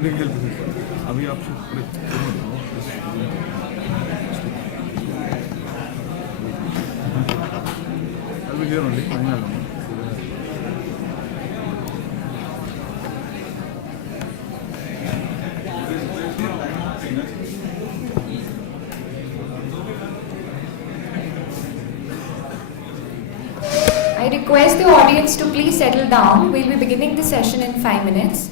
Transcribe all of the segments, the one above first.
अभी आप I'll be here only. I request the audience to please settle down. We'll be beginning the session in 5 minutes.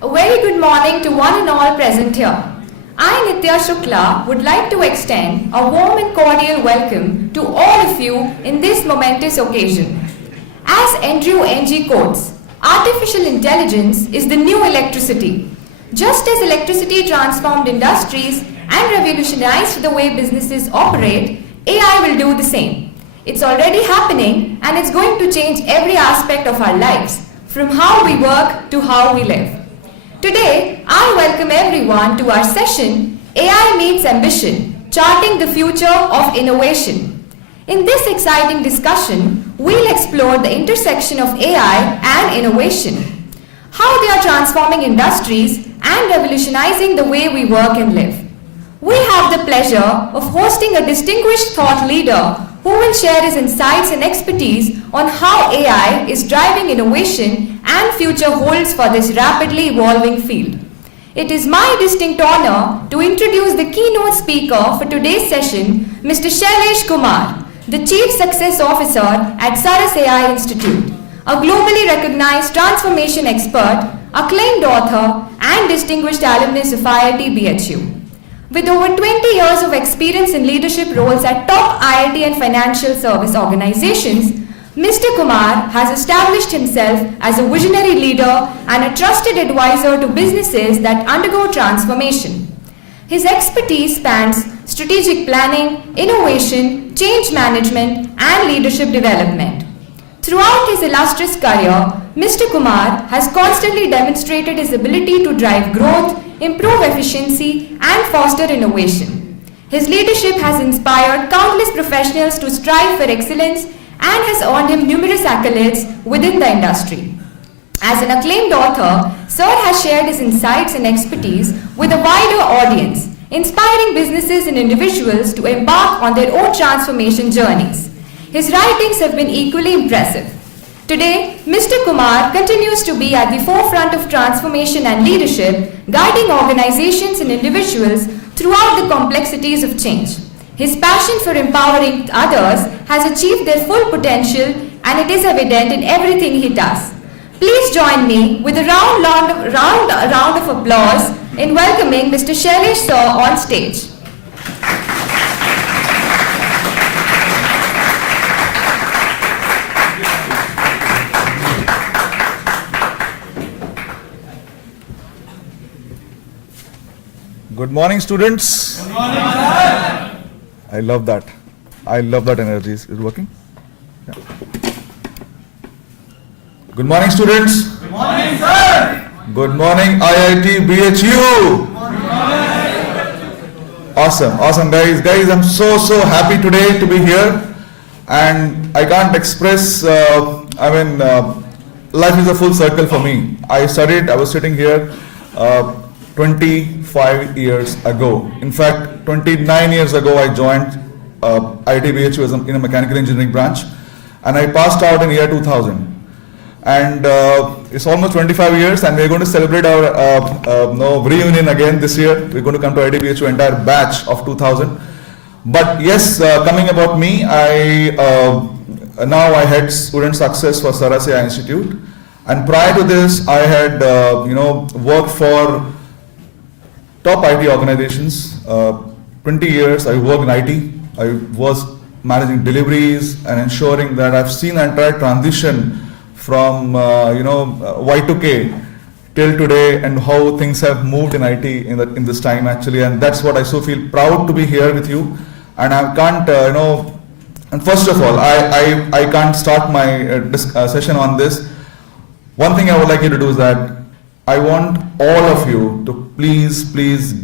A very good morning to one and all present here. I, Nitya Shukla, would like to extend a warm and cordial welcome to all of you in this momentous occasion. As Andrew Ng quotes, artificial intelligence is the new electricity. Just as electricity transformed industries and revolutionized the way businesses operate, AI will do the same. It's already happening and it's going to change every aspect of our lives, from how we work to how we live. Today, I welcome everyone to our session, AI Meets Ambition, Charting the Future of Innovation. In this exciting discussion, we'll explore the intersection of AI and innovation, how they are transforming industries and revolutionizing the way we work and live. We have the pleasure of hosting a distinguished thought leader who will share his insights and expertise on how AI is driving innovation and future holds for this rapidly evolving field. It is my distinct honor to introduce the keynote speaker for today's session, Mr. SHAILESH Kumar, the Chief Success Officer at Saras AI Institute, a globally recognized transformation expert, acclaimed author, and distinguished alumnus of IIT BHU. With over 20 years of experience in leadership roles at top IIT and financial service organizations, Mr. Kumar has established himself as a visionary leader and a trusted advisor to businesses that undergo transformation. His expertise spans strategic planning, innovation, change management, and leadership development. Throughout his illustrious career, Mr. Kumar has constantly demonstrated his ability to drive growth, improve efficiency, and foster innovation. His leadership has inspired countless professionals to strive for excellence and has earned him numerous accolades within the industry. As an acclaimed author, Sir has shared his insights and expertise with a wider audience, inspiring businesses and individuals to embark on their own transformation journeys. His writings have been equally impressive. Today, Mr. Kumar continues to be at the forefront of transformation and leadership, guiding organizations and individuals throughout the complexities of change. His passion for empowering others has achieved their full potential, and it is evident in everything he does. Please join me with a round of applause in welcoming Mr. SHAILESH Sir on stage. Good morning, students. Good morning, sir. I love that. I love that energy. Is it working? Yeah. Good morning, students. Good morning, sir. Good morning, IIT BHU. Good morning. Awesome, guys. Guys, I'm so happy today to be here, and I can't express. Life is a full circle for me. I was sitting here 25 years ago. In fact, 29 years ago, I joined IIT BHU in a mechanical engineering branch, and I passed out in year 2000. And it's almost 25 years, and we're going to celebrate our reunion again this year. We're going to come to IIT BHU entire batch of 2000. But yes, coming about me, now I head student success for Saras AI Institute, and prior to this, I had worked for top IT organizations. 20 years I worked in IT. I was managing deliveries and ensuring that I've seen the entire transition from Y2K till today, and how things have moved in IT in this time actually. And that's what I so feel proud to be here with you. And I can't And first of all, I can't start my session on this. One thing I would like you to do is that I want all of you to please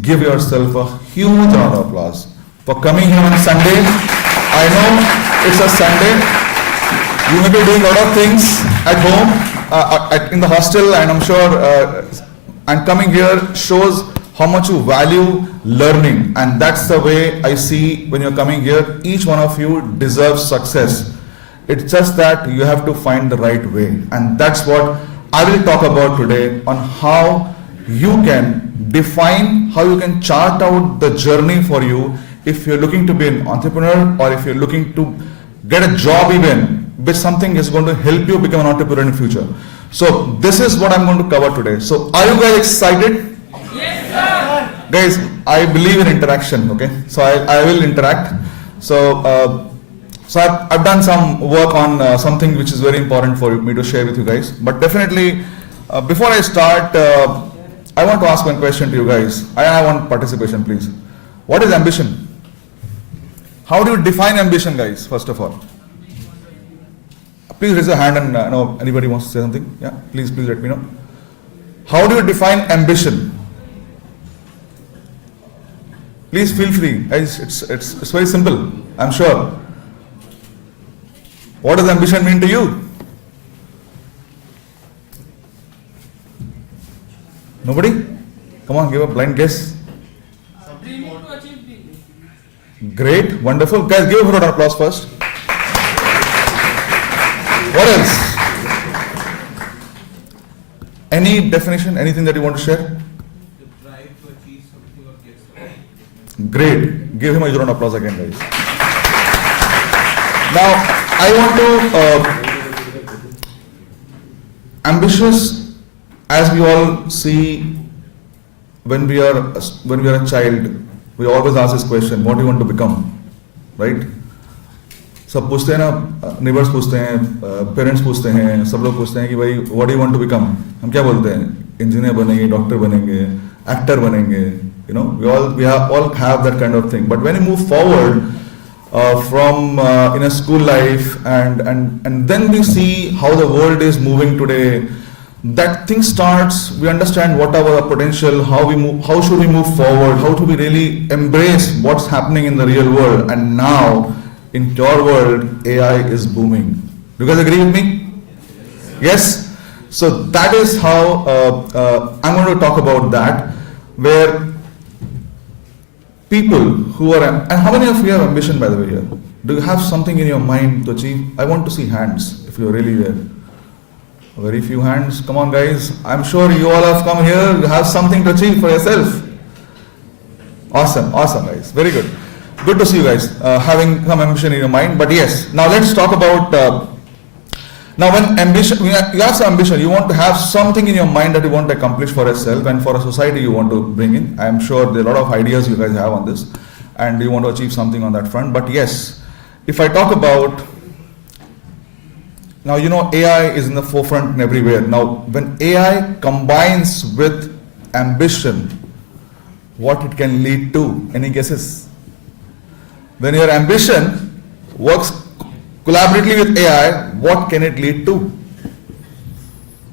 give yourself a huge round of applause for coming here on Sunday. I know it's a Sunday. You may be doing a lot of things at home, in the hostel, and I'm sure, and coming here shows how much you value learning, and that's the way I see when you're coming here. Each one of you deserves success. It's just that you have to find the right way, and that's what I will talk about today, on how you can define, how you can chart out the journey for you if you're looking to be an entrepreneur, or if you're looking to get a job even, which something is going to help you become an entrepreneur in the future. So this is what I'm going to cover today. So are you guys excited? Yes, sir. Guys, I believe in interaction, okay? So I will interact. So I've done some work on something which is very important for me to share with you guys. But definitely, before I start, I want to ask one question to you guys. I want participation, please. What is ambition? How do you define ambition, guys, first of all? Please raise your hand and know anybody wants to say something. Yeah, please let me know. How do you define ambition? Please feel free. It's very simple, I'm sure. What does ambition mean to you? Nobody? Come on, give a blind guess. Dreaming to achieve the Great, wonderful. Guys, give a round of applause first. What else? Any definition, anything that you want to share? The drive to achieve something or get something. Great. Give him a round of applause again, guys. Now, I want to, ambitious, as we all see when we are a child, we always ask this question, what do you want to become? Right? सब पूछते हैं ना, neighbours पूछते हैं, parents पूछते हैं, सब लोग पूछते हैं कि भाई what do you want to become? हम क्या बोलते हैं? इंजीनियर बनेंगे, डॉक्टर बनेंगे, एक्टर बनेंगे, you know, we all have that kind of thing. But when you move forward from in a school life, and then we see how the world is moving today, that thing starts, we understand what are our potential, how should we move forward, how do we really embrace what's happening in the real world. And now in your world, AI is booming. Do you guys agree with me? Yes? So that is how I'm going to talk about that, where people who are, and how many of you have ambition, by the way, here? Do you have something in your mind to achieve? I want to see hands, if you're really there. Very few hands. Come on, guys. I'm sure you all have come here to have something to achieve for yourself. Awesome, guys. Very good. Good to see you guys having some ambition in your mind. But yes, now let's talk about, now when ambition, you have some ambition, you want to have something in your mind that you want to accomplish for yourself and for a society you want to bring in. I'm sure there are a lot of ideas you guys have on this and you want to achieve something on that front. But yes, if I talk about, now you know AI is in the forefront and everywhere. Now when AI combines with ambition, what it can lead to? Any guesses? When your ambition works collaboratively with AI, what can it lead to?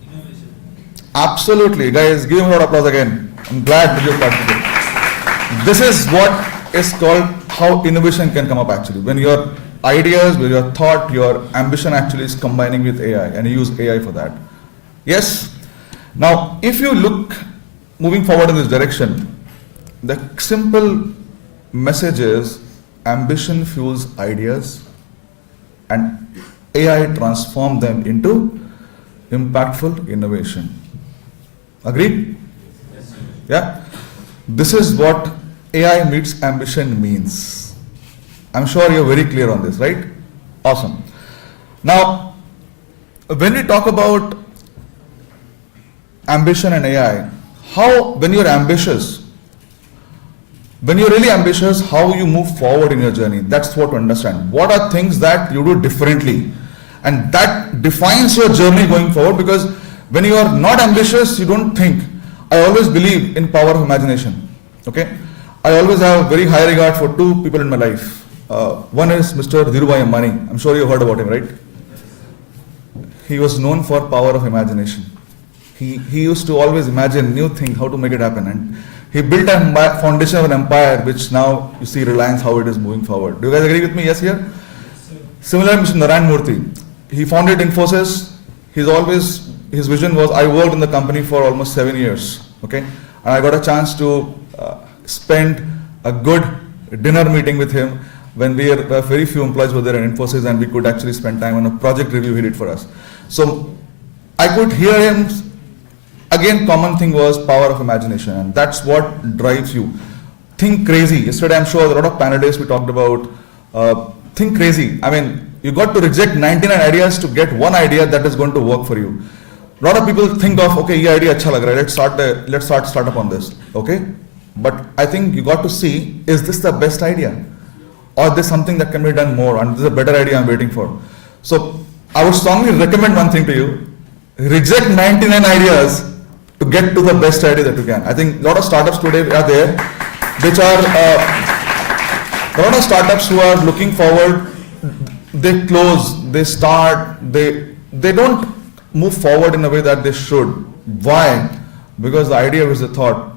Innovation. Absolutely. Guys, give him a round of applause again. I'm glad that you participated. This is what is called how innovation can come up actually. When your ideas, when your thought, your ambition actually is combining with AI and you use AI for that. Yes? Now, if you look moving forward in this direction, the simple message is ambition fuels ideas and AI transforms them into impactful innovation. Agreed? Yes, Yeah? This is what AI meets ambition means. I'm sure you're very clear on this, right? Awesome. Now, when we talk about ambition and AI, when you're ambitious, when you're really ambitious, how you move forward in your journey, that's what to understand. What are things that you do differently? And that defines your journey going forward, because when you are not ambitious, you don't think. I always believe in power of imagination. Okay? I always have very high regard for two people in my life. One is Mr. Dhirubhai Ambani. I'm sure you heard about him, right? He was known for power of imagination. He used to always imagine new things, how to make it happen. And he built a foundation of an empire, which now you see Reliance, how it is moving forward. Do you guys agree with me? Yes, here? Similarly, Mr. Narayan Murthy. He founded Infosys. His vision was, I worked in the company for almost 7 years. Okay? And I got a chance to spend a good dinner meeting with him when we were very few employees were there in Infosys, and we could actually spend time on a project review he did for us. So I could hear him. Again, common thing was power of imagination, and that's what drives you. Think crazy. Yesterday, I'm sure a lot of panelists we talked about. Think crazy. I mean, you got to reject 99 ideas to get one idea that is going to work for you. A lot of people think of, okay, this idea acha lag raha hai, let's start up on this. Okay, but I think you got to see, is this the best idea, or there's something that can be done more, and this is a better idea I'm waiting for. So I would strongly recommend one thing to you: reject 99 ideas to get to the best idea that you can. I think a lot of startups today are there, which are a lot of startups who are looking forward. They close, they start, they don't move forward in a way that they should. Why? Because the idea which they thought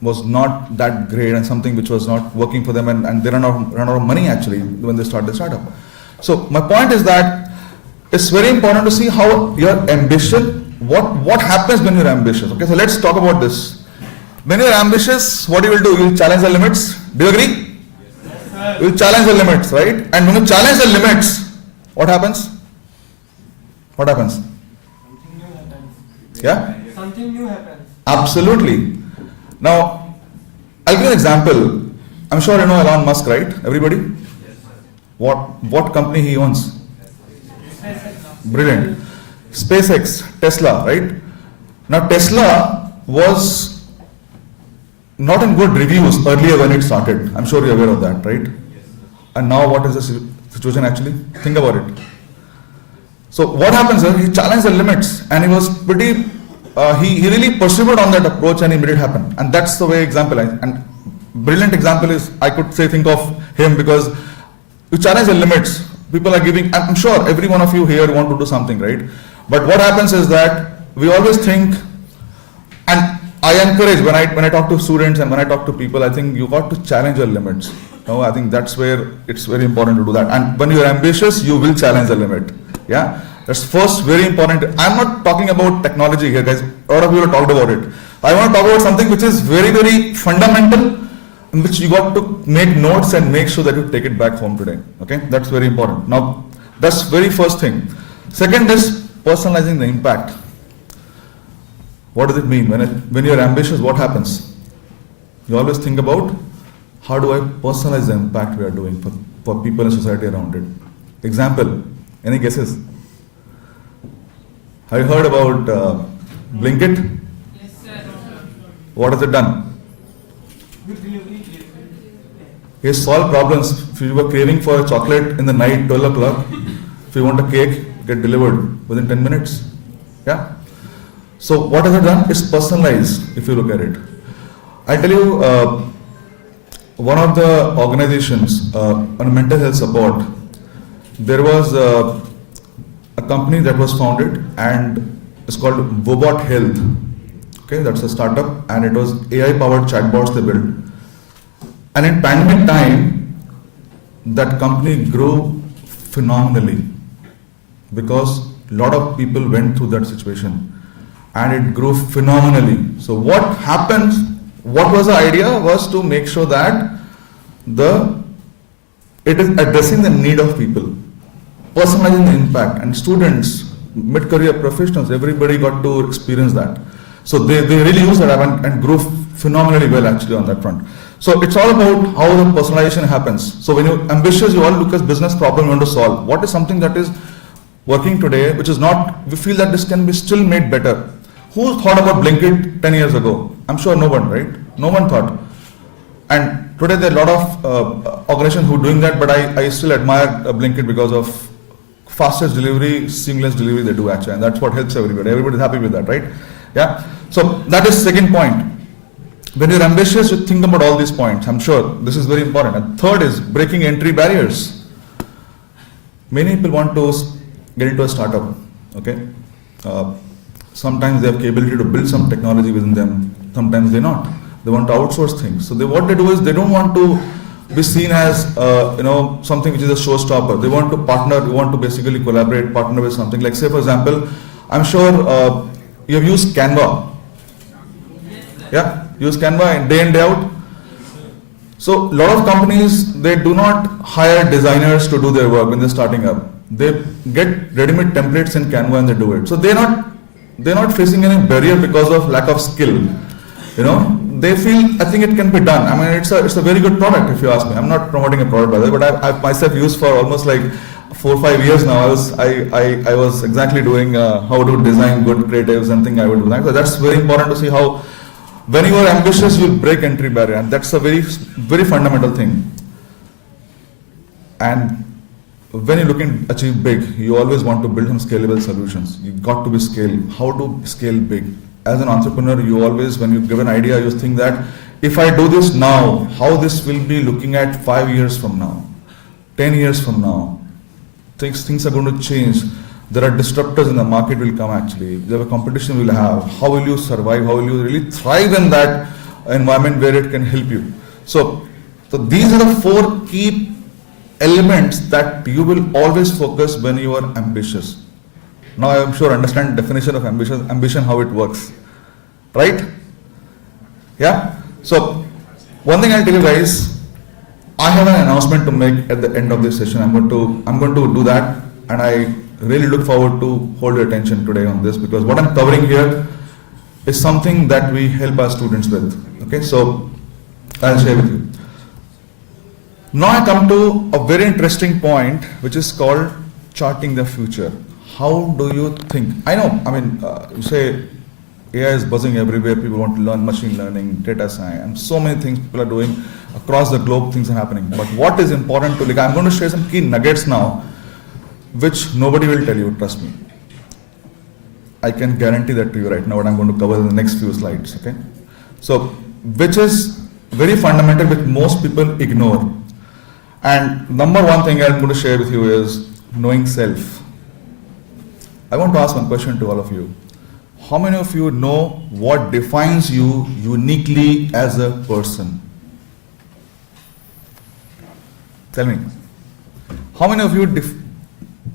was not that great and something which was not working for them, and they run out of money actually when they start the startup. So my point is that it's very important to see how your ambition, what happens when you're ambitious. Okay, so let's talk about this. When you're ambitious, what you will do? You'll challenge the limits. Do you agree? You'll challenge the limits, right? And when you challenge the limits, what happens? What happens? Something new happens. Yeah? Something new happens. Absolutely. Now, I'll give you an example. I'm sure you know Elon Musk, right? Everybody? What company he owns? Brilliant. SpaceX, Tesla, right? Now, Tesla was not in good reviews earlier when it started. I'm sure you're aware of that, right? And now what is the situation actually? Think about it. So what happens is he challenged the limits, and he was pretty, he really persevered on that approach, and he made it happen. And that's the way example, and brilliant example is, I could say, think of him, because you challenge the limits. People are giving, I'm sure every one of you here want to do something, right? But what happens is that we always think, and I encourage when I talk to students and when I talk to people, I think you got to challenge your limits. No, I think that's where it's very important to do that. And when you're ambitious, you will challenge the limit. Yeah, that's first very important. I'm not talking about technology here, guys. A lot of you have talked about it. I want to talk about something which is very, very fundamental, in which you got to make notes and make sure that you take it back home today. Okay, that's very important. Now, that's very first thing. Second is personalizing the impact. What does it mean? When you're ambitious, what happens? You always think about, how do I personalize the impact we are doing for people in society around it? Example, any guesses? Have you heard about Blinkit? Yes, sir. What has it done? Good delivery. It has solved problems. If you were craving for a chocolate in the night, 12 o'clock, if you want a cake, get delivered within 10 minutes. Yeah? So what has it done? It's personalized, if you look at it. I'll tell you, one of the organizations on mental health support, there was a company that was founded, and it's called Bobot Health. Okay, that's a startup, and it was AI-powered chatbots they built. And in pandemic time, that company grew phenomenally because a lot of people went through that situation. And it grew phenomenally. So what happened, what was the idea, was to make sure that it is addressing the need of people, personalizing the impact, and students, mid-career professionals, everybody got to experience that. So they really used that and grew phenomenally well actually on that front. So it's all about how the personalization happens. So when you're ambitious, you all look at business problem you want to solve. What is something that is working today, which is not, we feel that this can be still made better. Who thought about Blinkit 10 years ago? I'm sure no one, right? No one thought. And today there are a lot of organizations who are doing that, but I still admire Blinkit because of fastest delivery, seamless delivery they do actually, and that's what helps everybody. Everybody's happy with that, right? Yeah. So that is second point. when you're ambitious, you think about all these points. I'm sure this is very important. And third is breaking entry barriers. Many people want to get into a startup, okay? Sometimes they have the ability to build some technology within them, sometimes they not. They want to outsource things. So what they do is they don't want to be seen as something which is a showstopper. They want to partner, they want to basically collaborate, partner with something. Like say for example, I'm sure you have used Canva. Yeah, use Canva day in, day out. So a lot of companies, they do not hire designers to do their work when they're starting up. They get ready-made templates in Canva and they do it. So they're not facing any barrier because of lack of skill. They feel, I think it can be done. I mean, it's a very good product if you ask me. I'm not promoting a product by the way, but I've myself used for almost like 4 or 5 years now. I was exactly doing how to design good creatives and thing I would do that. So that's very important to see how when you are ambitious, you'll break entry barrier, and that's a very fundamental thing. And when you're looking to achieve big, you always want to build some scalable solutions. You got to be scale. How to scale big? As an entrepreneur, you always, when you give an idea, you think that if I do this now, how this will be looking at 5 years from now, 10 years from now. Things are going to change. There are disruptors in the market will come actually. There are competition will have. How will you survive? How will you really thrive in that environment where it can help you? So these are the 4 key elements that you will always focus when you are ambitious. Now I am sure understand definition of ambition, how it works, right? Yeah. So one thing I'll tell you guys, I have an announcement to make at the end of this session. I'm going to do that, and I really look forward to hold your attention today on this, because what I'm covering here is something that we help our students with. Okay, so I'll share with you. Now I come to a very interesting point, which is called charting the future. How do you think? I know, I mean, you say AI is buzzing everywhere, people want to learn machine learning, data science, and so many things people are doing across the globe, things are happening. But what is important to, I'm going to share some key nuggets now, which nobody will tell you, trust me. I can guarantee that to you right now, what I'm going to cover in the next few slides, okay? So, which is very fundamental, which most people ignore. And number one thing I'm going to share with you is knowing self. I want to ask one question to all of you. How many of you know what defines you uniquely as a person? Tell me. How many of you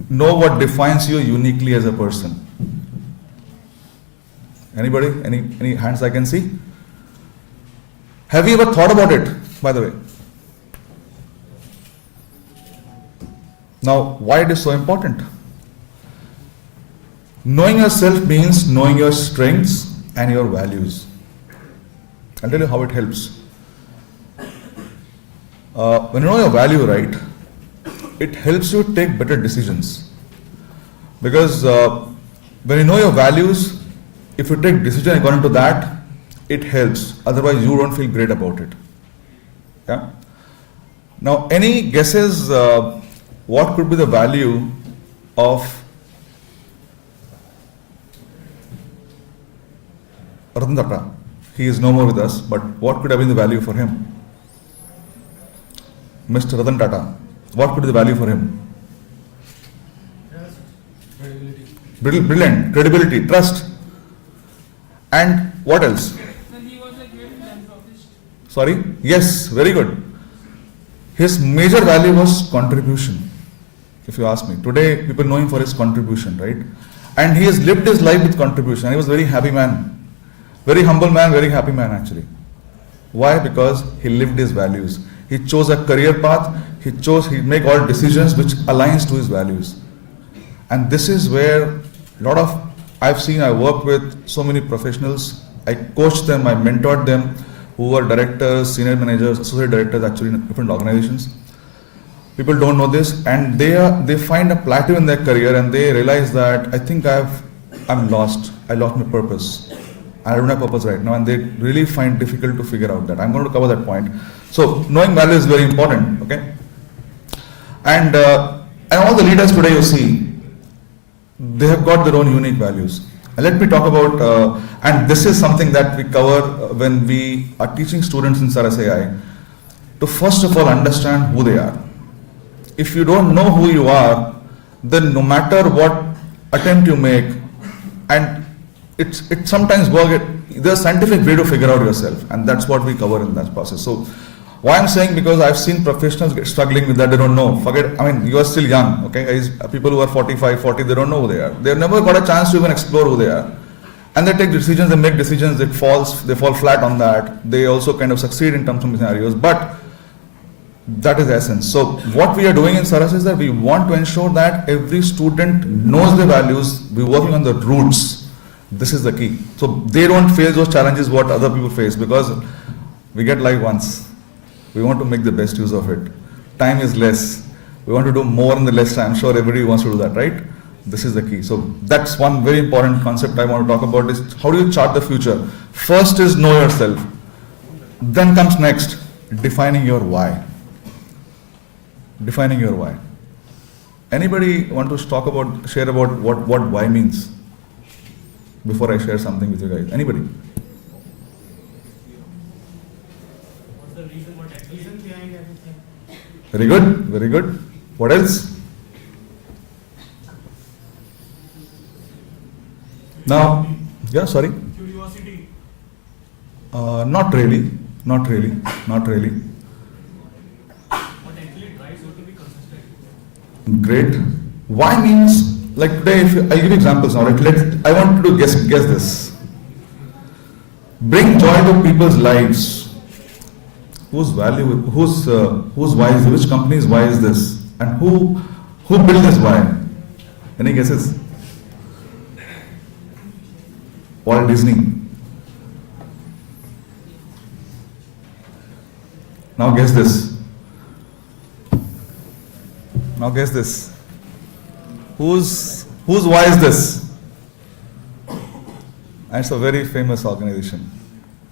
know what defines you uniquely as a person? Anybody? Any hands I can see? Have you ever thought about it, by the way? Now, why it is so important? Knowing yourself means knowing your strengths and your values. I'll tell you how it helps. When you know your value, right, it helps you take better decisions. Because when you know your values, if you take decision according to that, it helps. Otherwise, you don't feel great about it. Yeah. Now, any guesses what could be the value of Ratan Tata? He is no more with us, but what could have been the value for him? Mr. Ratan Tata, what could be the value for him? Brilliant, credibility, trust. And what else? He was a great philanthropist. Sorry? Yes, very good. His major value was contribution, if you ask me. Today, people know him for his contribution, right? And he has lived his life with contribution. He was a very happy man. Very humble man, very happy man actually. Why? Because he lived his values. He chose a career path. He make all decisions which aligns to his values. And this is where I worked with so many professionals. I coached them, I mentored them, who are directors, senior managers, associate directors actually in different organizations. People don't know this, and they find a plateau in their career, and they realize that I think I'm lost. I lost my purpose. I don't have purpose right now, and they really find difficult to figure out that. I'm going to cover that point. So knowing value is very important, okay? And all the leaders today you see, they have got their own unique values. And let me talk about, and this is something that we cover when we are teaching students in Saras AI, to first of all understand who they are. If you don't know who you are, then no matter what attempt you make, and it sometimes works, there's a scientific way to figure out yourself, and that's what we cover in that process. So why I'm saying, because I've seen professionals struggling with that, they don't know. You are still young, okay? People who are 45, 40, they don't know who they are. They've never got a chance to even explore who they are. And they take decisions, they make decisions, they fall flat on that. They also kind of succeed in terms of scenarios, but that is the essence. So what we are doing in Saras is that we want to ensure that every student knows their values, we're working on the roots. This is the key. So they don't face those challenges what other people face, because we get life once. We want to make the best use of it. Time is less. We want to do more in the less time. I'm sure everybody wants to do that, right? This is the key. So that's one very important concept I want to talk about, is how do you chart the future? First is know yourself. Then comes next, defining your why. Defining your why. Anybody want to share about what why means? Before I share something with you guys. Anybody? What's the reason behind everything? Very good, very good. What else? Now, yeah, sorry. Curiosity. Not really. What actually drives you to be consistent? Great. Why means, like today, I'll give you examples now. I want you to guess this. Bring joy to people's lives. Whose why is, which company's why is this? And who built this why? Any guesses? Walt Disney. Now guess this. Whose why is this? And it's a very famous organization.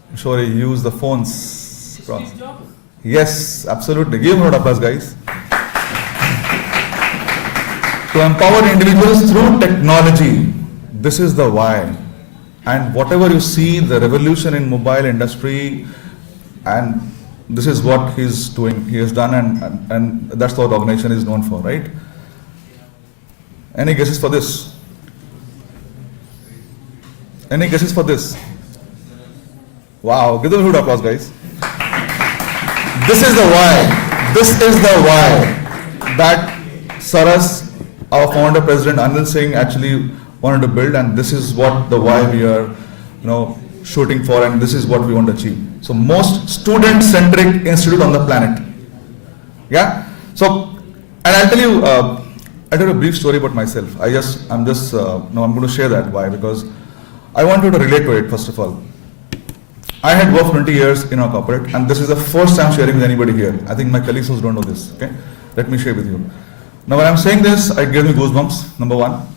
I'm sure you use the phones. Steve Jobs? Yes, absolutely. Give him a round of applause, guys. To empower individuals through technology. This is the why. And whatever you see, the revolution in mobile industry, and this is what he's doing, he has done, and that's what the organization is known for, right? Any guesses for this? Any guesses for this? Wow, give them a round of applause, guys. This is the why. This is the why that Saras, our founder president Anil Singh, actually wanted to build, and this is what the why we are, shooting for, and this is what we want to achieve. So most student-centric institute on the planet. Yeah. So, and I'll tell you a brief story about myself. I'm going to share that why, because I want you to relate to it. First of all, I had worked 20 years in a corporate, and this is the first time sharing with anybody here. I think my colleagues also don't know this. Okay, let me share with you. Now, when I'm saying this, it gives me goosebumps. Number one.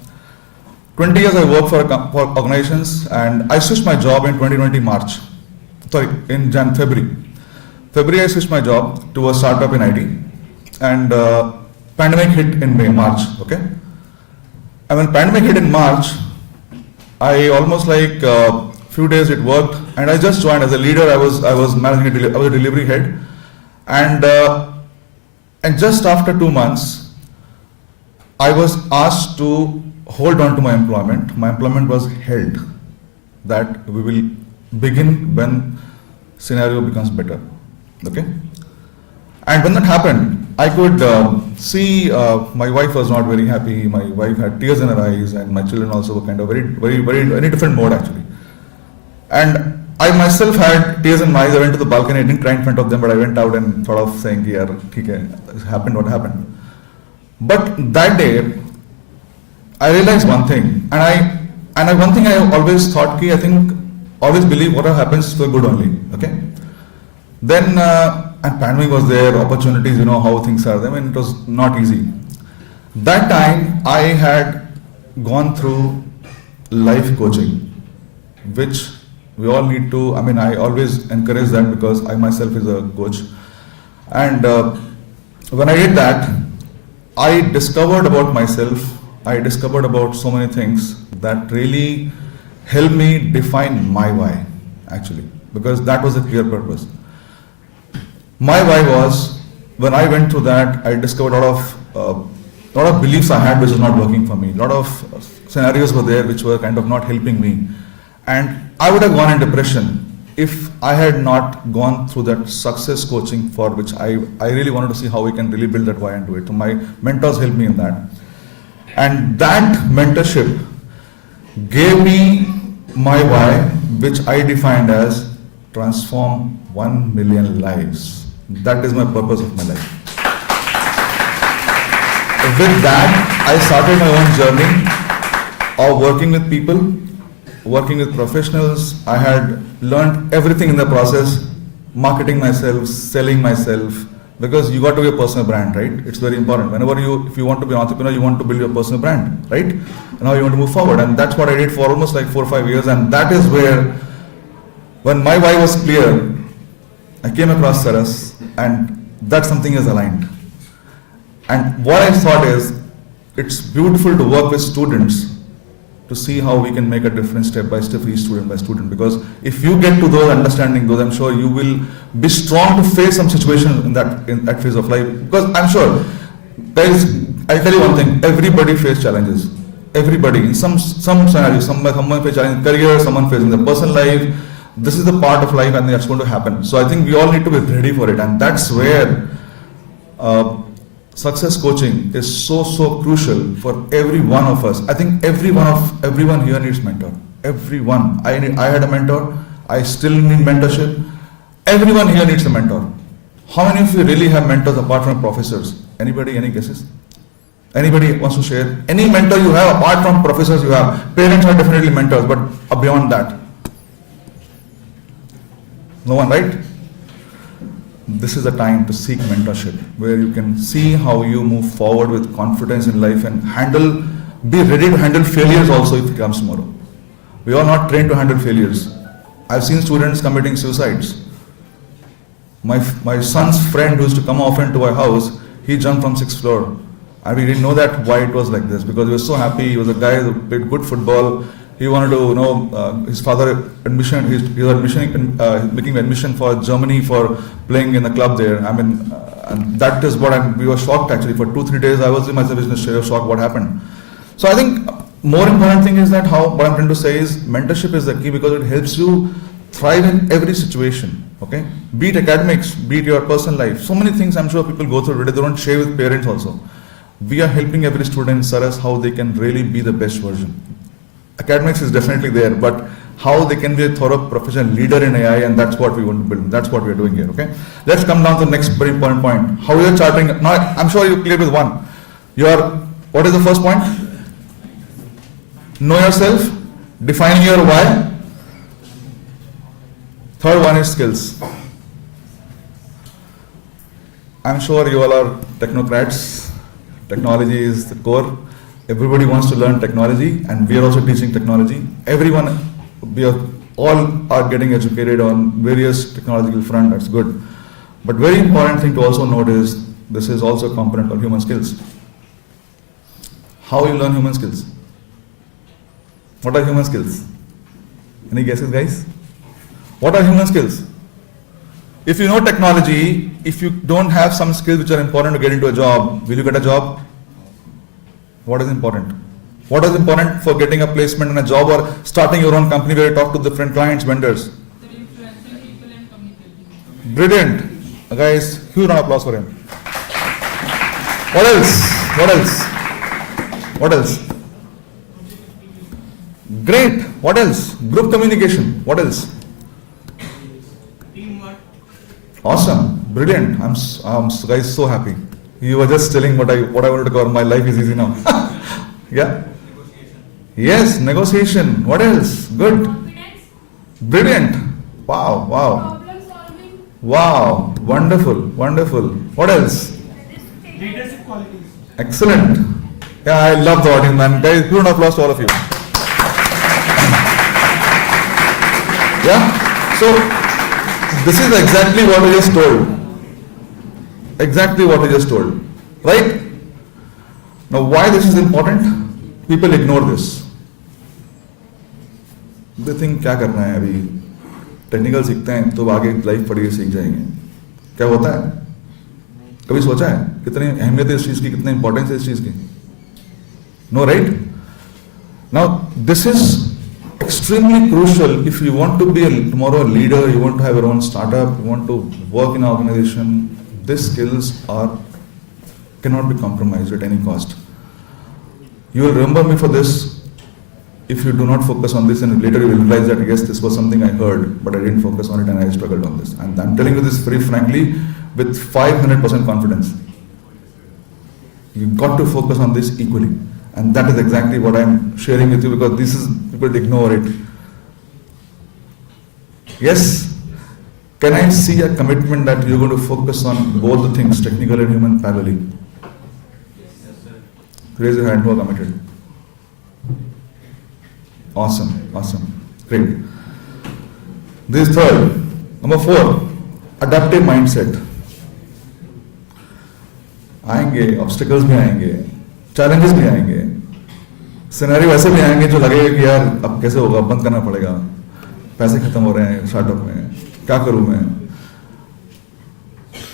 20 years I worked for organizations, and I switched my job in 2020 March. In February. February I switched my job to a startup in IT, and pandemic hit in March, okay? And when pandemic hit in March, I almost few days it worked, and I just joined as a leader. I was managing I was a delivery head, and just after 2 months, I was asked to hold on to my employment. My employment was held, that we will begin when scenario becomes better. Okay? And when that happened, I could see my wife was not very happy. My wife had tears in her eyes, and my children also were kind of very different mode actually. And I myself had tears in my eyes. I went to the balcony. I didn't cry in front of them, but I went out and thought of saying, "Yeah, okay, it happened what happened." But that day, I realized one thing, and one thing I always thought, I think, always believe whatever happens for good only, okay? Then, and pandemic was there, opportunities, how things are there, it was not easy. That time, I had gone through life coaching, which we all need to, I always encourage that because I myself is a coach. And when I did that, I discovered about myself, I discovered about so many things that really helped me define my why, actually, because that was a clear purpose. My why was, when I went through that, I discovered a lot of beliefs I had which was not working for me. A lot of scenarios were there which were kind of not helping me. And I would have gone in depression if I had not gone through that success coaching, for which I really wanted to see how we can really build that why and do it. So my mentors helped me in that. And that mentorship gave me my why, which I defined as transform 1 million lives. That is my purpose of my life. With that, I started my own journey of working with people, working with professionals. I had learned everything in the process, marketing myself, selling myself, because you got to be a personal brand, right? It's very important. If you want to be an entrepreneur, you want to build your personal brand, right? And how you want to move forward. And that's what I did for almost like 4 or 5 years. And that is where, when my why was clear, I came across Saras, and that something is aligned. And what I thought is, it's beautiful to work with students to see how we can make a difference step by step, each student by student. Because if you get to those understanding those, I'm sure you will be strong to face some situation in that phase of life. Because I'm sure, guys, I'll tell you one thing, everybody faces challenges. Everybody, in some scenarios, someone faces challenge in career, someone faces in the personal life. This is the part of life and that's going to happen. So I think we all need to be ready for it. And that's where success coaching is so crucial for every one of us. I think everyone here needs mentor. Everyone. I had a mentor. I still need mentorship. Everyone here needs a mentor. How many of you really have mentors apart from professors? Anybody? Any guesses? Anybody wants to share? Any mentor you have apart from professors you have? Parents are definitely mentors, but beyond that? No one, right? This is a time to seek mentorship, where you can see how you move forward with confidence in life and be ready to handle failures also if it comes tomorrow. We are not trained to handle failures. I've seen students committing suicides. My son's friend who used to come often to our house, he jumped from 6th floor. And we didn't know that why it was like this, because he was so happy. He was a guy who played good football. He wanted to, his father admission. He was making admission for Germany for playing in the club there. I mean, and that is what we were shocked actually. For 2-3 days, I was in myself in a state of shock. What happened? So I think more important thing is that what I'm trying to say is mentorship is the key, because it helps you thrive in every situation. Okay, be it academics, be it your personal life. So many things I'm sure people go through today. They don't share with parents also. We are helping every student in Saras how they can really be the best version. Academics is definitely there, but how they can be a thorough professional leader in AI, and that's what we want to build. That's what we are doing here, okay? Let's come down to the next very important point. How you are charting, now I'm sure you're clear with one. What is the first point? Know yourself, defining your why. Third one is skills. I'm sure you all are technocrats. Technology is the core. Everybody wants to learn technology, and we are also teaching technology. All are getting educated on various technological front. That's good. But very important thing to also note is this is also a component of human skills. How you learn human skills? What are human skills? Any guesses, guys? What are human skills? If you know technology, if you don't have some skills which are important to get into a job, will you get a job? What is important? What is important for getting a placement in a job or starting your own company where you talk to different clients, vendors? Influencing people and communicating. Brilliant. Guys, huge round of applause for him. What else? What else? What else? Great. What else? Group communication. What else? Teamwork. Awesome. Brilliant. I'm guys so happy. You were just telling what I wanted to cover. My life is easy now. Yeah? Negotiation. Yes, negotiation. What else? Good. Confidence. Brilliant. Wow, wow. Problem solving. Wow. Wonderful, wonderful. What else? Leadership qualities. Excellent. Yeah, I love the audience, man. Guys, huge round of applause to all of you. Yeah? So, this is exactly what we just told. Exactly what we just told. Right? Now, why this is important? People ignore this. They think क्या करना है अभी, technical सीखते हैं तो आगे life पढ़िए सीख जाएंगे. क्या होता है? कभी सोचा है कितनी अहमियत है इस चीज़ की, कितनी इंपॉर्टेंस है इस चीज़ की? No, right? Now this is extremely crucial if you want to be tomorrow a leader, you want to have your own startup, you want to work in an organization. These skills cannot be compromised at any cost. You will remember me for this if you do not focus on this, and later you will realize that yes, this was something I heard, but I didn't focus on it and I struggled on this. And I'm telling you this very frankly with 500% confidence. You've got to focus on this equally. And that is exactly what I'm sharing with you, because this is, people ignore it. Yes, can I see a commitment that you're going to focus on both the things, technical and human, parallelly? Raise your hand who are committed. Awesome, awesome, great. This is third. Number 4, adaptive mindset. आएंगे, obstacles भी आएंगे, challenges भी आएंगे, scenario ऐसे भी आएंगे जो लगेगा कि यार अब कैसे होगा, बंद करना पड़ेगा, पैसे खत्म हो रहे हैं स्टार्टअप में, क्या करूं मैं,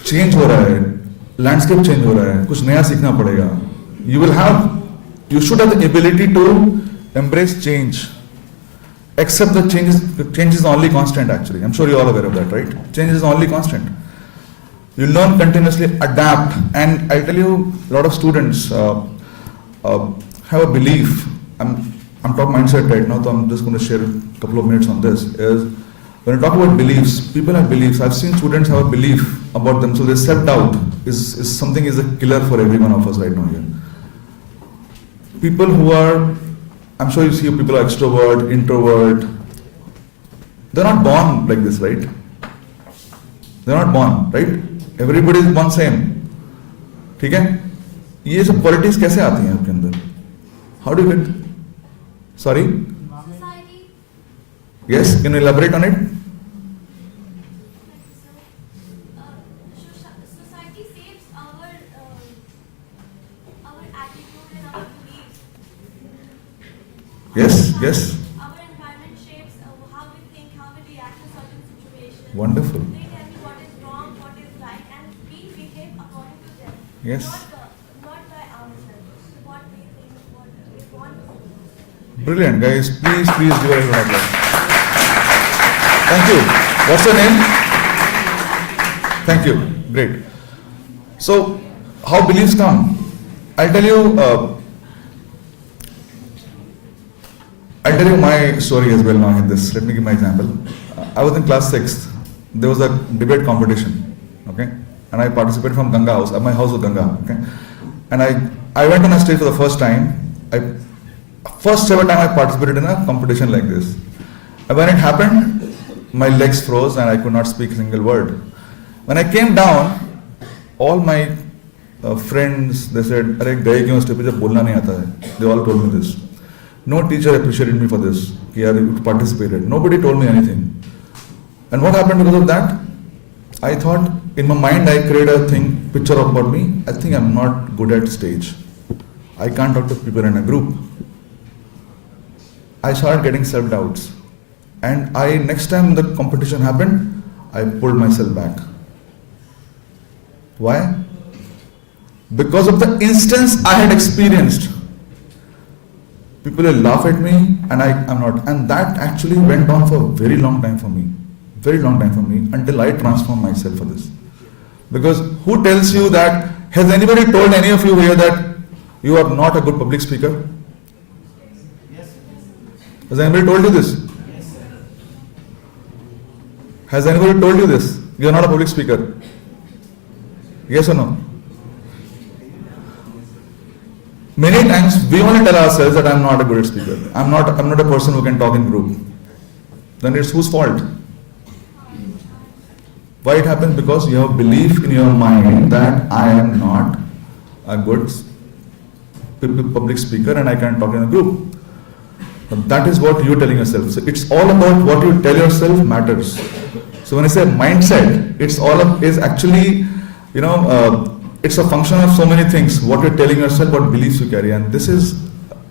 चेंज हो रहा है, लैंडस्केप चेंज हो रहा है, कुछ नया सीखना पड़ेगा. You should have the ability to embrace change, accept that change is the only constant actually. I'm sure you're all aware of that, right? Change is the only constant. You learn continuously, adapt, and I'll tell you, a lot of students have a belief. I'm talking mindset right now, so I'm just going to share a couple of minutes on this. Is when you talk about beliefs, people have beliefs. I've seen students have a belief about them, so their self-doubt is something is a killer for every one of us right now here. People who are, I'm sure you see people are extrovert, introvert. They're not born like this, right? They're not born, right? Everybody is born same. ठीक है? ये सब qualities कैसे आती हैं आपके अंदर? How do you get? Sorry? Society. Yes, can you elaborate on it? Society shapes our attitude and our beliefs. Yes, yes. Our environment shapes how we think, how we react to certain situations. Wonderful. They tell me what is wrong, what is right, and we behave according to them. Yes. Not by ourselves. What we think, what we want to do. Brilliant, guys. Please give a round of applause. Thank you. What's your name? Thank you. Great. So, how beliefs come? I'll tell you my story as well now in this. Let me give my example. I was in class 6th. There was a debate competition. Okay? And I participated from Ganga House. My house was Ganga. Okay? And I went on a stage for the first time. First ever time I participated in a competition like this. And when it happened, my legs froze and I could not speak a single word. When I came down, all my friends, they said, "Arey gaye kyun stage pe, jab bolna nahi aata hai?" They all told me this. No teacher appreciated me for this. Ki yaar, you participated. Nobody told me anything. And what happened because of that? I thought, in my mind, I created a picture about me. I think I'm not good at stage. I can't talk to people in a group. I started getting self-doubts. And next time the competition happened, I pulled myself back. Why? Because of the instance I had experienced. People will laugh at me and I'm not. And that actually went on for a very long time for me. Very long time for me, until I transformed myself for this. Because who tells you that, has anybody told any of you here that you are not a good public speaker? Yes. Has anybody told you this? Yes. Has anybody told you this? You are not a public speaker. Yes or no? Many times we only tell ourselves that I'm not a good speaker. I'm not a person who can talk in group. Then it's whose fault? Why it happens? Because you have belief in your mind that I am not a good public speaker and I can't talk in a group. But that is what you're telling yourself. So it's all about what you tell yourself matters. So when I say mindset, is actually, it's a function of so many things. What you're telling yourself, what beliefs you carry, and this is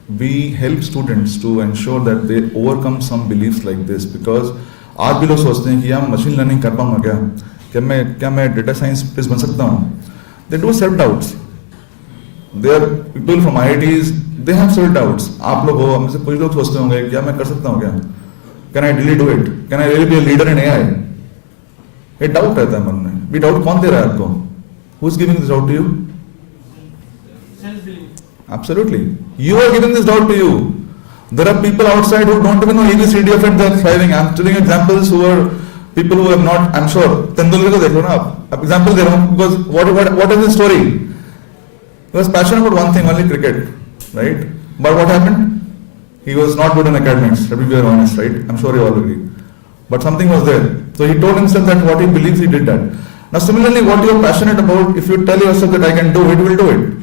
we help students to ensure that they overcome some beliefs like this, because आज भी लोग सोचते हैं कि यार machine learning कर पाऊंगा क्या मैं डेटा साइंस बन सकता हूँ. They do self doubts. There are people from IITs, they have self doubts. आप लोग हो, हम से कुछ लोग सोचते होंगे क्या मैं कर सकता हूँ क्या? Can I really do it? Can I really be a leader in AI? ये डाउट रहता है मन में. भी डाउट कौन दे रहा है आपको? Who is giving this doubt to you? Self-belief. Absolutely. You are giving this doubt to you. There are people outside who don't even know ABCD of it, they're thriving. I'm telling examples who are people who have not, I'm sure, Tendulkar को देख लो ना आप. Example दे रहा हूँ because what is the story? He was passionate about one thing, only cricket, right? But what happened? He was not good in academics, let me be very honest, right? I'm sure you all agree. But something was there. So he told himself that what he believes he did that. Now similarly, what you're passionate about, if you tell yourself that I can do it, will do it.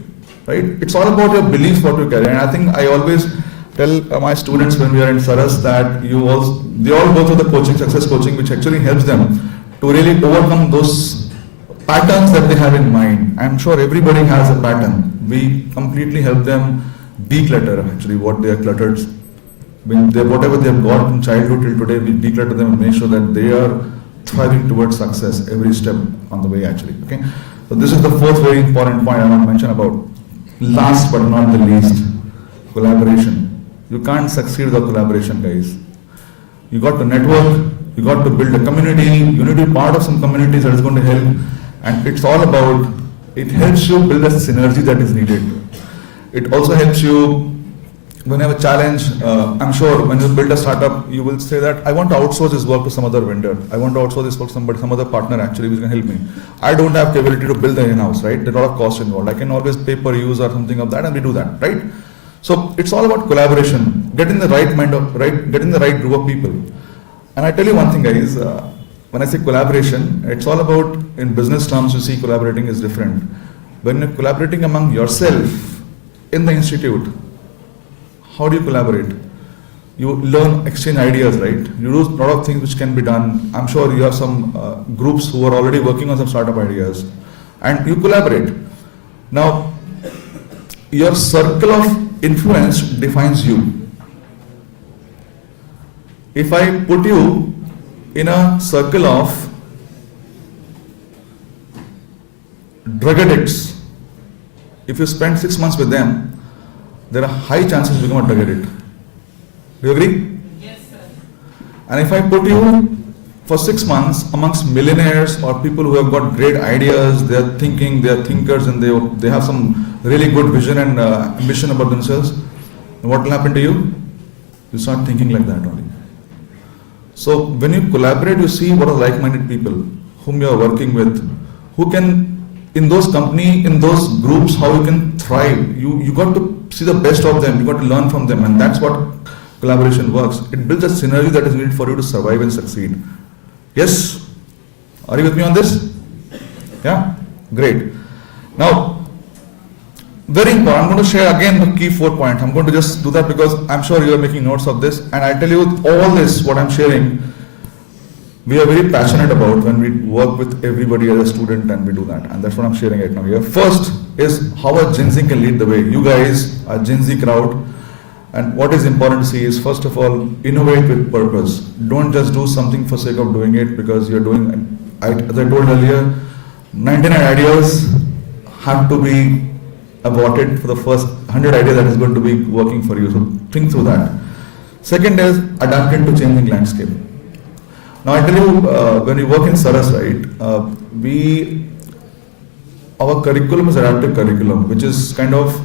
Right? It's all about your beliefs, what you carry. And I think I always tell my students when we are in Saras that they all go through the coaching, success coaching, which actually helps them to really overcome those patterns that they have in mind. I'm sure everybody has a pattern. We completely help them declutter actually what they are cluttered. Whatever they have got from childhood till today, we declutter them and make sure that they are thriving towards success every step on the way actually. Okay. So this is the fourth very important point I want to mention about. Last but not the least, collaboration. You can't succeed without collaboration, guys. You got to network, you got to build a community, you need to be part of some communities that is going to help. And it's all about, it helps you build a synergy that is needed. It also helps you when you have a challenge. I'm sure when you build a startup, you will say that I want to outsource this work to some other vendor. I want to outsource this work to somebody, some other partner actually who's going to help me. I don't have capability to build the in-house, right? There's a lot of cost involved. I can always pay per use or something of that, and we do that, right? So it's all about collaboration, getting the getting the right group of people. And I tell you one thing, guys. When I say collaboration, it's all about, in business terms, you see collaborating is different. When you're collaborating among yourself in the institute, how do you collaborate? You learn, exchange ideas, right? You do a lot of things which can be done. I'm sure you have some groups who are already working on some startup ideas, and you collaborate. Now, your circle of influence defines you. If I put you in a circle of drug addicts, if you spend 6 months with them, there are high chances you become a drug addict. Do you agree? Yes, sir. And if I put you for 6 months amongst millionaires or people who have got great ideas, they are thinking, they are thinkers, and they have some really good vision and ambition about themselves, what will happen to you? You start thinking like that only. So when you collaborate, you see what are like-minded people whom you are working with, who can, in those company, in those groups, how you can thrive. You got to see the best of them, you got to learn from them, and that's what collaboration works. It builds a synergy that is needed for you to survive and succeed. Yes? Are you with me on this? Yeah? Great. Now, very important, I'm going to share again the key 4 points. I'm going to just do that because I'm sure you are making notes of this, and I tell you all this, what I'm sharing, we are very passionate about when we work with everybody as a student, and we do that, and that's what I'm sharing right now here. First is how a Gen Z can lead the way. You guys are Gen Z crowd, and what is important to see is, first of all, innovate with purpose. Don't just do something for sake of doing it because you're doing, as I told earlier, 99 ideas have to be aborted for the first 100 ideas that is going to be working for you. So think through that. Second is adapting to changing landscape. Now I tell you, when we work in Saras, right, our curriculum is adaptive curriculum, which is kind of,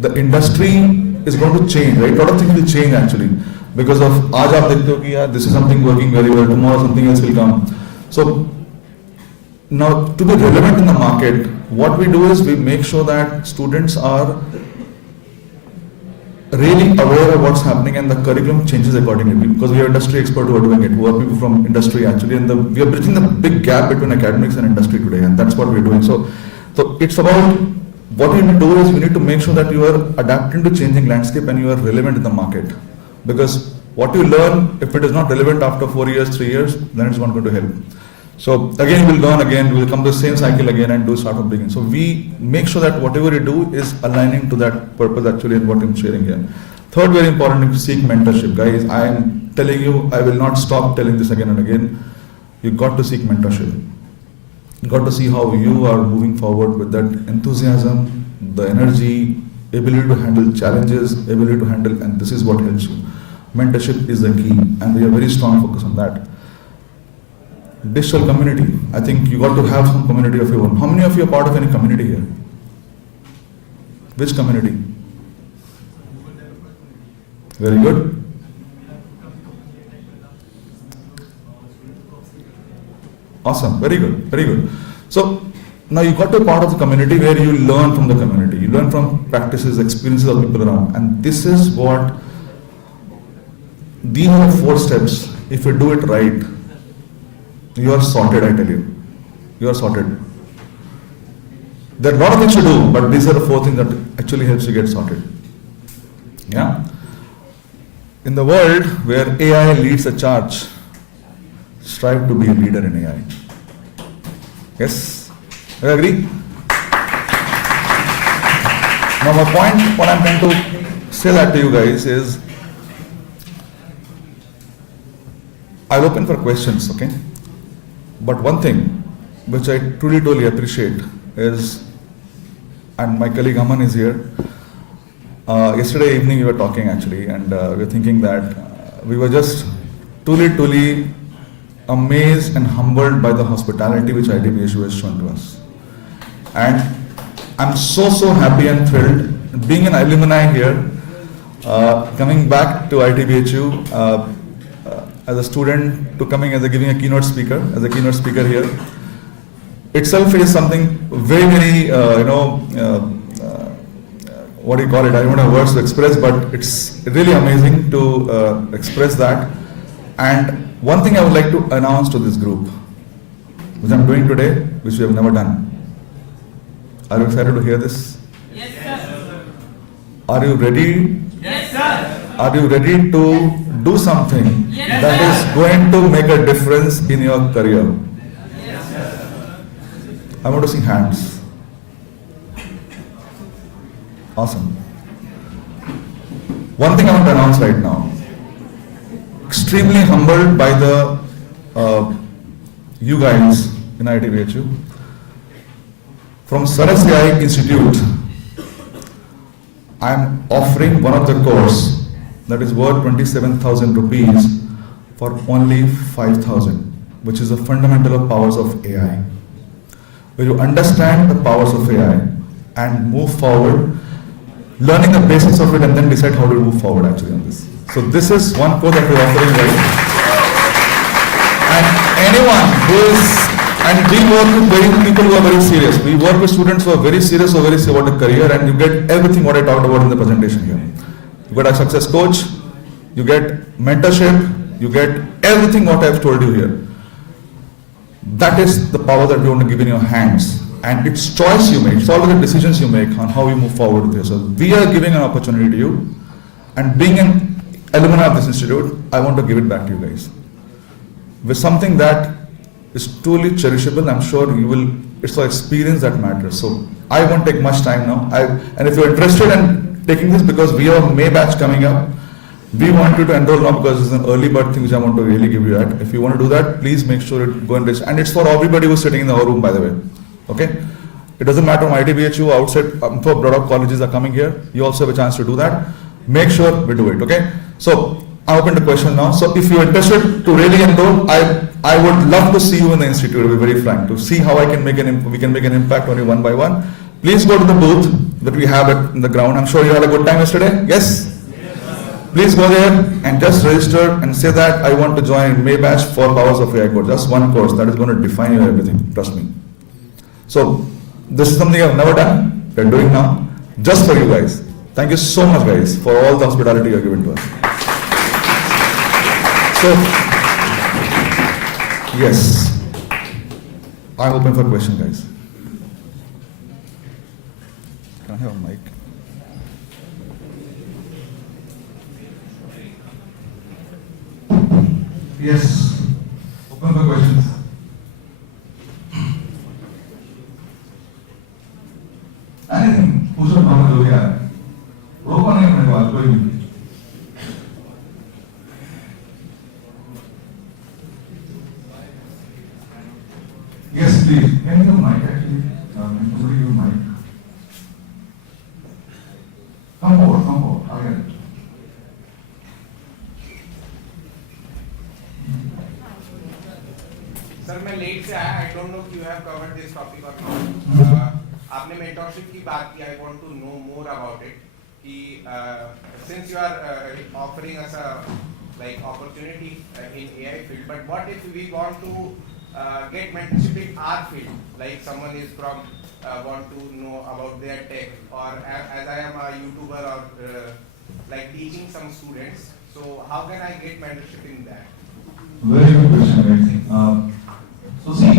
the industry is going to change, right? A lot of things will change actually because of aaj aap dekhte ho ki yaar, this is something working very well, tomorrow something else will come. So now to be relevant in the market, what we do is we make sure that students are really aware of what's happening, and the curriculum changes accordingly because we have industry experts who are doing it, who are people from industry actually, and we are bridging the big gap between academics and industry today, and that's what we're doing. So it's about, what we need to do is we need to make sure that you are adapting to changing landscape and you are relevant in the market, because what you learn, if it is not relevant after 4 years, 3 years, then it's not going to help. So again, we'll learn again, we'll come to the same cycle again and do start from beginning. So we make sure that whatever we do is aligning to that purpose actually and what I'm sharing here. Third, very important is to seek mentorship. Guys, I am telling you, I will not stop telling this again and again. You got to seek mentorship. You got to see how you are moving forward with that enthusiasm, the energy, ability to handle challenges, ability to handle, and this is what helps you. Mentorship is the key, and we are very strong focus on that. Digital community. I think you got to have some community of your own. How many of you are part of any community here? Which community? Very good. Awesome. Very good. Very good. So now you got to be part of the community where you learn from the community. You learn from practices, experiences of people around. And this is what, these are 4 steps. If you do it right, you are sorted, I tell you. You are sorted. There are a lot of things to do, but these are the 4 things that actually helps you get sorted. Yeah? In the world where AI leads the charge, strive to be a leader in AI. Yes? Do you agree? Now my point, what I'm trying to say that to you guys is, I'll open for questions, okay? But one thing which I truly appreciate is, and my colleague Aman is here. Yesterday evening we were talking actually, and we were thinking that we were just truly amazed and humbled by the hospitality which IIT BHU has shown to us. And I'm so happy and thrilled being an alumni here, coming back to IIT BHU as a student to coming as giving a keynote speaker here. Itself is something very what do you call it? I don't have words to express, but it's really amazing to express that. And one thing I would like to announce to this group, which I'm doing today, which we have never done. Are you excited to hear this? Yes, sir. Are you ready? Yes, sir. Are you ready to do something that is going to make a difference in your career? Yes, sir. I want to see hands. Awesome. One thing I want to announce right now. Extremely humbled by the you guys in IIT BHU. From Saraswati Institute, I am offering one of the course that is worth 27,000 rupees for only 5,000, which is the fundamental of powers of AI. Where you understand the powers of AI and move forward, learning the basics of it and then decide how to move forward actually on this. So this is one course that we're offering right now. And anyone who is, and we work with people who are very serious. We work with students who are very serious or very serious about a career, and you get everything what I talked about in the presentation here. You get a success coach, you get mentorship, you get everything what I've told you here. That is the power that we want to give in your hands. And it's choice you make, it's all the decisions you make on how you move forward with yourself. We are giving an opportunity to you, and being an alumni of this institute, I want to give it back to you guys. With something that is truly cherishable, I'm sure you will, it's the experience that matters. So I won't take much time now. And if you're interested in taking this, because we have a May batch coming up, we want you to enroll now because it's an early bird thing which I want to really give you that. If you want to do that, please make sure you go and register. And it's for everybody who's sitting in our room, by the way. Okay? It doesn't matter from IIT BHU, outside, for broader colleges are coming here. You also have a chance to do that. Make sure we do it, okay? So, I'm open to questions now. So, if you're interested to really enroll, I would love to see you in the institute, to be very frank, to see how we can make an impact on you one by one. Please go to the booth that we have in the ground. I'm sure you had a good time yesterday. Yes? Please go there and just register and say that I want to join May batch for Powers of AI course. Just one course that is going to define you everything. Trust me. So, this is something I've never done. We're doing now, just for you guys. Thank you so much, guys, for all the hospitality you're given to us. So, yes, I'm open for questions, guys. Can I have a mic? Yes, open for questions. Yes, please. Can you give mic actually? Can somebody give mic? Come forward, come forward. Again. Sir मैं late से आया, I don't know you have covered this topic और not. आपने mentorship की बात की, I want to know more about it कि since you are offering us a like opportunity in AI field, but what if we want to get mentorship in our field, like someone is from want to know about their tech, or as I am a YouTuber or like teaching some students, so how can I get mentorship in that? Very good question, guys. So see,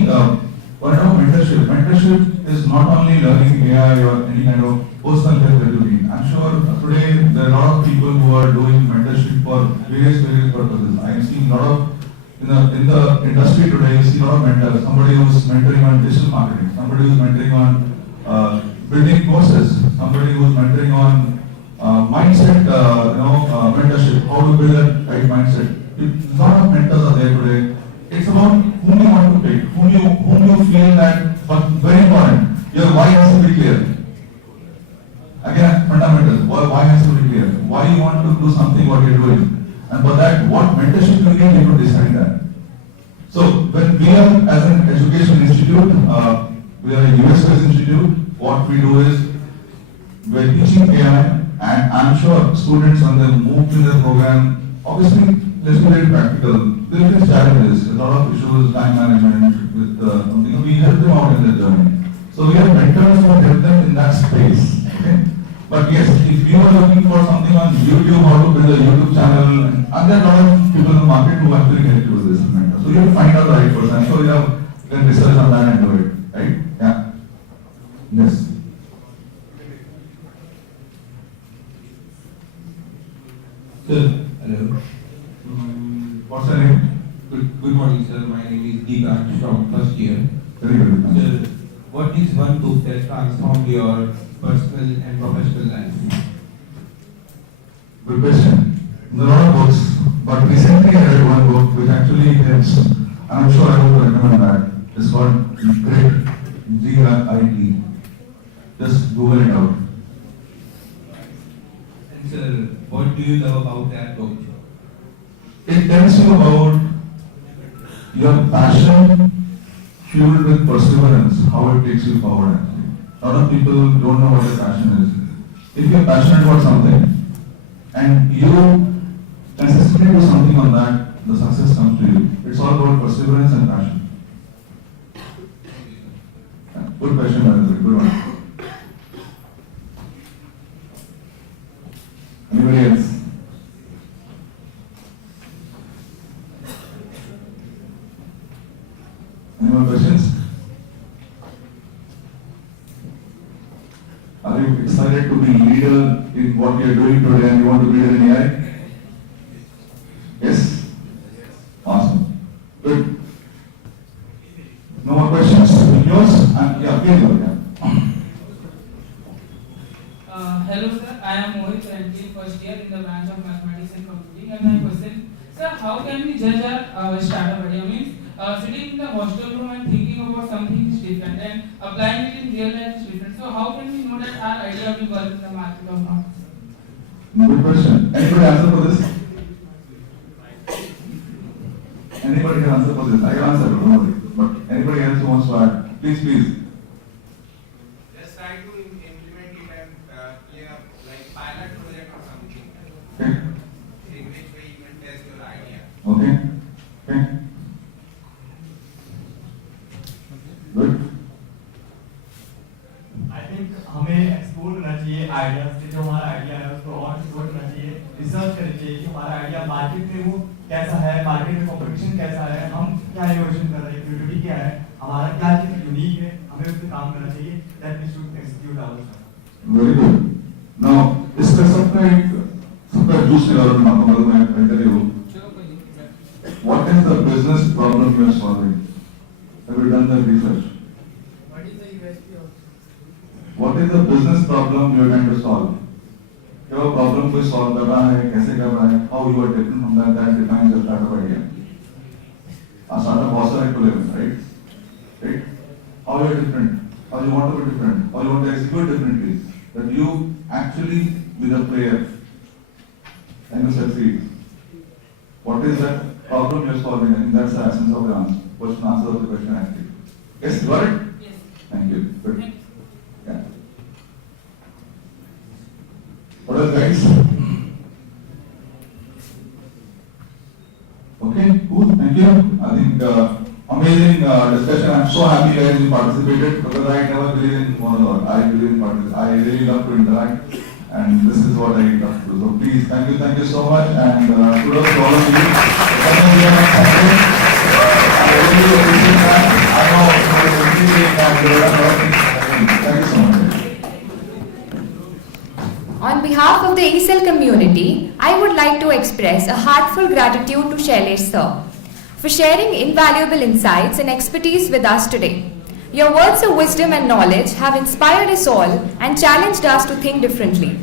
what about mentorship? Mentorship is not only learning AI or any kind of personal help that you need. I'm sure today there are a lot of people who are doing mentorship for various purposes. I'm seeing a lot of in the industry today. You see a lot of mentors. Somebody who's mentoring on digital marketing. Somebody who's mentoring on building courses. Somebody who's mentoring on mindset. Mentorship. How to build that right mindset. A lot of mentors are there today. It's about whom you want to pick, whom you feel that, but very important, your why has to be clear. Again, fundamentals, why has to be clear, why you want to do something, what you're doing, and for that, what mentorship you need, you have to decide that. So, when we are, as an education institute, we are a US-based institute, what we do is, we're teaching AI, and I'm sure students when they move to the program, obviously, let's be very practical. There are challenges, a lot of issues, time management, with something. We help them out in their journey. So we have mentors who help them in that space. Okay? But yes, if you are looking for something on YouTube, how to build a YouTube channel, and there are a lot of people in the market who actually help you with this mentor. So you have to find out the right person. So you have then research on that and do it, right? Yeah. Yes. Sir, hello. What's your name? Good morning, sir. My name is Deepak from first year. Very good. Sir, what is one book that transformed your personal and professional life? Good question. There are a lot of books, but recently I read one book which actually helps, and I'm sure I would recommend that. It's called Great GRIT. Just Google it out. And sir, what do you love about that book? It tells you about your passion fueled with perseverance, how it takes you forward. A lot of people don't know what their passion is. If you're passionate about something and you consistently do something on that, the success comes to you. It's all about perseverance and passion. Yeah, good question, Madam. Good one. Anybody else? Any more questions? Are you excited to be leader in what you are doing today and you want to be leader in AI? Yes? Awesome. Good. No more questions? Yours? Yeah, please. Hello sir, I am Mohit, currently first year in the branch of mathematics and computing, and my question, sir, how can we judge our startup idea? Means sitting in the hostel room and thinking about something is different and applying it in real life is different. So how can we know that our idea will work in the market or not? Good question. Anybody answer for this? Anybody can answer for this? I can answer, don't worry. But anybody else who wants to add? Please. Just try to implement it and like pilot project or something, Okay. in which way you can test your idea. Okay. Good. I think हमें explore करना चाहिए idea से, जो हमारा idea है उसको और explore करना चाहिए, रिसर्च करनी चाहिए कि हमारा आइडिया मार्केट में वो कैसा है, मार्केट में कॉम्पिटिशन कैसा है, हम क्या इनोवेशन कर रहे हैं, क्रिएटिविटी क्या है, हमारा क्या चीज यूनिक है, हमें उस पर काम करना चाहिए, that we should execute our. Very good. Now, इसका सबका जूस निकालो ना, मतलब मैं tell you. What is the business problem you are solving? Have you done the research? What is the USP of? What is the business problem you are trying to solve? क्या वो problem कोई solve कर रहा है, कैसे कर रहा है, how you are different from that defines your startup idea. A startup बहुत सारे खुले हुए हैं, right? right? How you are different, how you want to be different, how you want to execute differently, that you actually be the player and you succeed. What is that problem you're solving? I think that's the essence of the answer. Question answer of the question actually. Yes, got it? Yes. Thank you. Good. Thank you. Yeah. What else, guys? Okay, cool. Thank you. I think amazing discussion. I'm so happy guys you participated because I never believe in monologue. I believe in participation. I really love to interact, and this is what I love to do. So please, thank you so much, and kudos to all of you. Coming here next Sunday. I really appreciate that. I know it's appreciate that. Thank you so much. On behalf of the ESL community, I would like to express a heartfelt gratitude to Shailesh sir for sharing invaluable insights and expertise with us today. Your words of wisdom and knowledge have inspired us all and challenged us to think differently.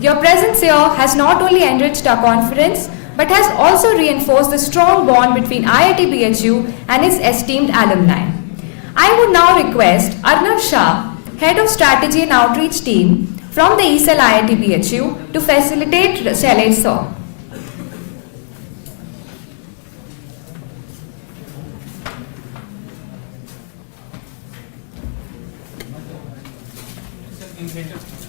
Your presence here has not only enriched our conference, but has also reinforced the strong bond between IIT BHU and its esteemed alumni. I would now request Arnav Shah, Head of Strategy and Outreach Team from the ESL IIT BHU, to facilitate Shailesh sir. Incentive.